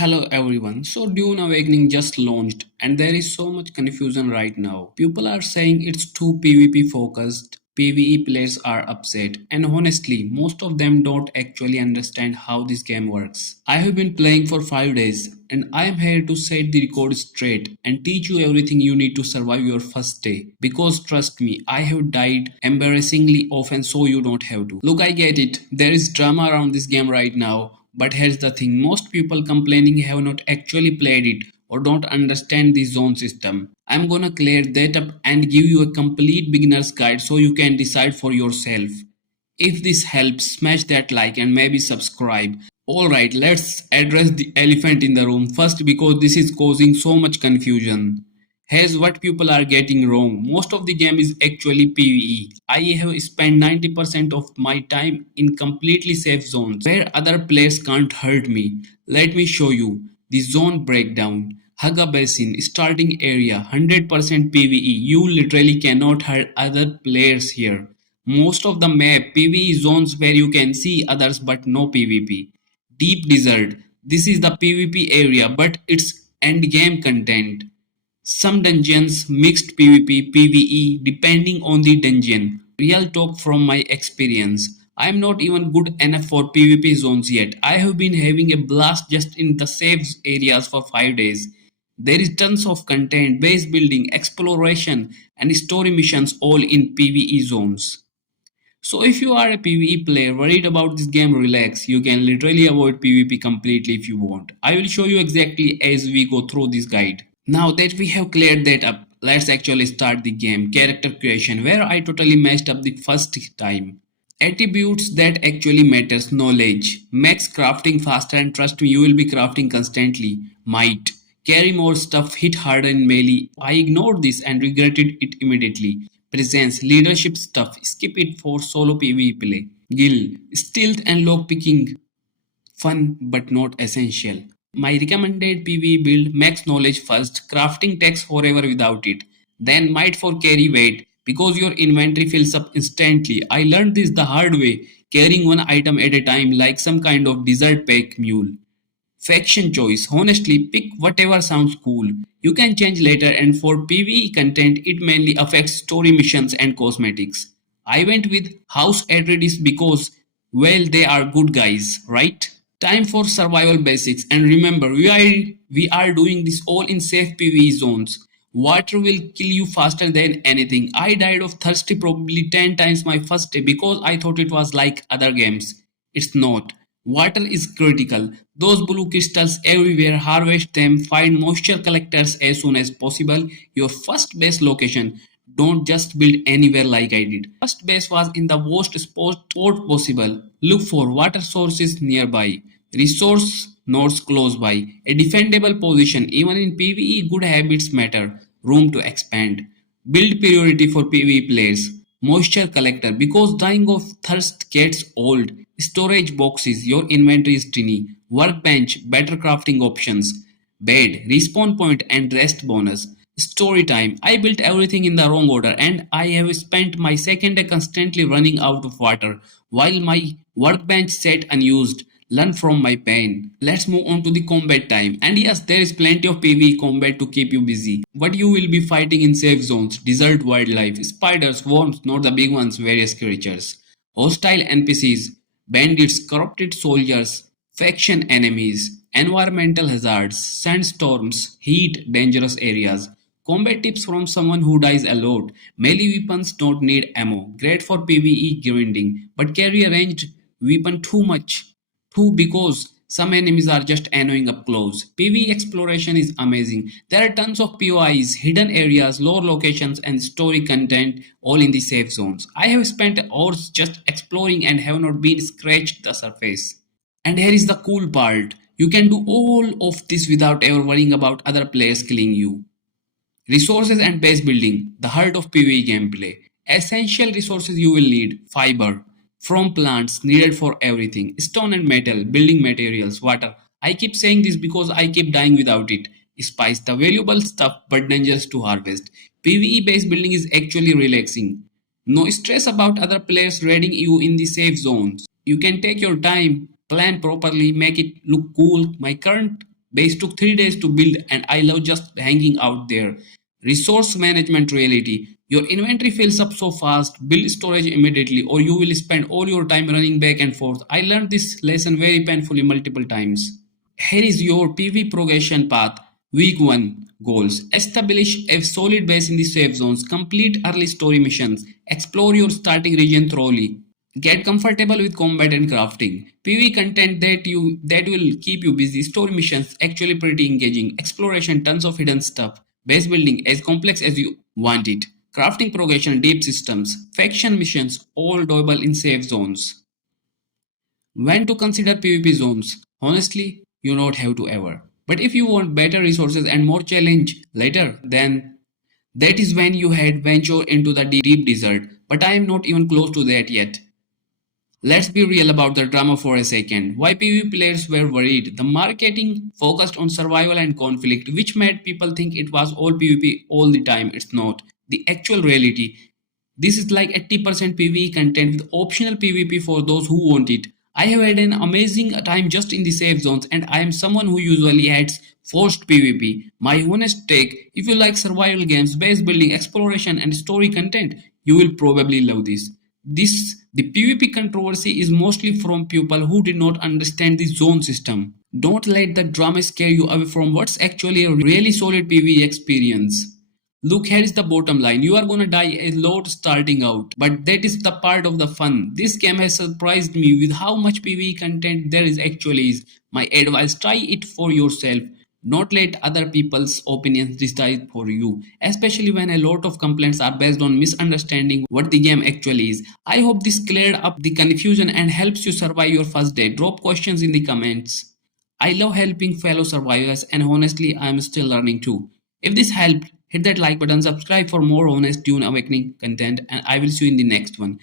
Hello everyone. So Dune Awakening just launched and there is so much confusion right now. People are saying it's too PvP focused. PvE players are upset and honestly most of them don't actually understand how this game works. I have been playing for 5 days and I am here to set the record straight and teach you everything you need to survive your first day. Because trust me, I have died embarrassingly often so you don't have to. Look, I get it. There is drama around this game right now. But here's the thing, most people complaining have not actually played it or don't understand the zone system. I'm gonna clear that up and give you a complete beginner's guide so you can decide for yourself. If this helps, smash that like and maybe subscribe. Alright, let's address the elephant in the room first because this is causing so much confusion. Here's what people are getting wrong. Most of the game is actually PvE. I have spent 90% of my time in completely safe zones where other players can't hurt me. Let me show you. The zone breakdown. Haga Basin, starting area, 100% PvE. You literally cannot hurt other players here. Most of the map PvE zones where you can see others but no PvP. Deep Desert. This is the PvP area but it's endgame content. Some dungeons mixed PvP PvE depending on the dungeon. Real talk from my experience. I am not even good enough for PvP zones yet. I have been having a blast just in the safe areas for 5 days. There is tons of content, base building, exploration and story missions all in PvE zones. So if you are a PvE player worried about this game, relax. You can literally avoid PvP completely if you want. I will show you exactly as we go through this guide. Now that we have cleared that up, let's actually start the game. Character creation, where I totally messed up the first time. Attributes that actually matters. Knowledge. Max crafting faster and trust me you will be crafting constantly. Might. Carry more stuff, hit harder in melee. I ignored this and regretted it immediately. Presence. Leadership stuff. Skip it for solo PvE play. Guild. Stealth and lockpicking. Fun but not essential. My recommended PvE build: max knowledge first, crafting takes forever without it. Then might for carry weight because your inventory fills up instantly. I learned this the hard way, carrying one item at a time like some kind of desert pack mule. Faction choice. Honestly, pick whatever sounds cool. You can change later and for PvE content it mainly affects story missions and cosmetics. I went with House Atreides because, well, they are good guys, right? Time for survival basics and remember we are doing this all in safe PvE zones. Water will kill you faster than anything. I died of thirsty probably 10 times my first day because I thought it was like other games. It's not. Water is critical. Those blue crystals everywhere, harvest them, find moisture collectors as soon as possible. Your first base location. Don't just build anywhere like I did. First base was in the worst spot possible. Look for water sources nearby. Resource nodes close by. A defendable position. Even in PvE, good habits matter. Room to expand. Build priority for PvE players. Moisture collector because dying of thirst gets old. Storage boxes, your inventory is tiny. Workbench, better crafting options. Bed, respawn point and rest bonus. Story time. I built everything in the wrong order and I have spent my second day constantly running out of water while my workbench sat unused. Learn from my pain. Let's move on to the combat time. And yes, there is plenty of PvE combat to keep you busy. But you will be fighting in safe zones, desert wildlife, spiders, worms, not the big ones, various creatures. Hostile NPCs, bandits, corrupted soldiers, faction enemies, environmental hazards, sandstorms, heat, dangerous areas. Combat tips from someone who dies a lot. Melee weapons don't need ammo. Great for PvE grinding, but carry a ranged weapon too much. Two, because some enemies are just annoying up close. PvE exploration is amazing. There are tons of POIs, hidden areas, lore locations, and story content all in the safe zones. I have spent hours just exploring and have not been scratched the surface. And here is the cool part. You can do all of this without ever worrying about other players killing you. Resources and base building, the heart of PvE gameplay. Essential resources you will need: fiber from plants needed for everything, stone and metal, building materials, water. I keep saying this because I keep dying without it. Spice, the valuable stuff but dangerous to harvest. PvE based building is actually relaxing. No stress about other players raiding you in the safe zones. You can take your time, plan properly, make it look cool. My current Base took 3 days to build and I love just hanging out there. Resource management reality. Your inventory fills up so fast, build storage immediately, or you will spend all your time running back and forth. I learned this lesson very painfully multiple times. Here is your PV progression path. Week 1 goals. Establish a solid base in the safe zones. Complete early story missions. Explore your starting region thoroughly. Get comfortable with combat and crafting. PvE content that will keep you busy. Story missions actually pretty engaging. Exploration, tons of hidden stuff. Base building as complex as you want it. Crafting progression, deep systems. Faction missions, all doable in safe zones. When to consider PvP zones? Honestly, you don't have to ever. But if you want better resources and more challenge later, then that is when you head venture into the deep desert. But I am not even close to that yet. Let's be real about the drama for a second. Why PvP players were worried? The marketing focused on survival and conflict, which made people think it was all PvP all the time. It's not. The actual reality. This is like 80% PvE content with optional PvP for those who want it. I have had an amazing time just in the safe zones, and I am someone who usually hates forced PvP. My honest take, if you like survival games, base building, exploration, and story content, you will probably love this. The PvP controversy is mostly from people who did not understand the zone system. Don't let the drama scare you away from what's actually a really solid PvE experience. Look, here is the bottom line. You are gonna die a lot starting out, but that is the part of the fun. This game has surprised me with how much PvE content there is actually is. My advice, try it for yourself. Not let other people's opinions decide for you, especially when a lot of complaints are based on misunderstanding what the game actually is. I hope this cleared up the confusion and helps you survive your first day. Drop questions in the comments. I love helping fellow survivors, and honestly, I am still learning too. If this helped, hit that like button, subscribe for more honest Dune Awakening content, and I will see you in the next one.